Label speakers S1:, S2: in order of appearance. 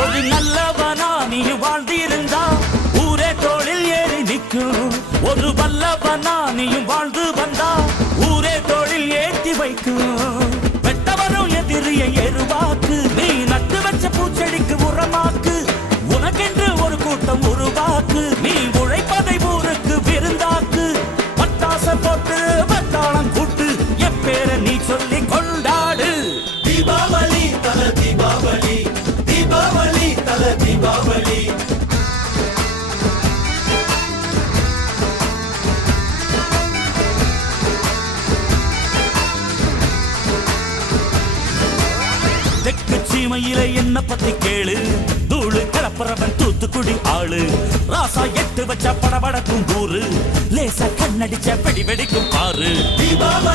S1: ஒரு நல்லவனா நீ வாழ்ந்திருந்தா ஊரே தோளில் ஏறி நிற்கும். ஒரு வல்லவனா நீயும் வாழ்ந்து வந்தா ஊரே தோளில் ஏற்றி வைக்கும். வெட்டவரும் எதிரிய எருவாக்கு நீ நட்டு வச்ச பூச்செடிக்கு உரமாக்கு. உனக்கென்று ஒரு கூட்டம் உருவாக்கு நீ உழைப்பதை ஊருக்கு விருந்தாக்கு. பட்டாச போட்டு பட்டாளம் கூட்டு எப்பேரை நீ சொல்லி கொண்டாடு.
S2: தீபாவளி தல தீபாவளி. தீபாவளி.
S1: தெற்கு சீமையில என்ன பத்தி கேளு? தூளு கிளப்புறவன் தூத்துக்குடி ஆளு. ராசா எட்டு வச்ச படபடக்கும் கூறு லேசா கண்ணடிச்ச வெடி வெடிக்கும் பாரு.
S2: தீபாவளி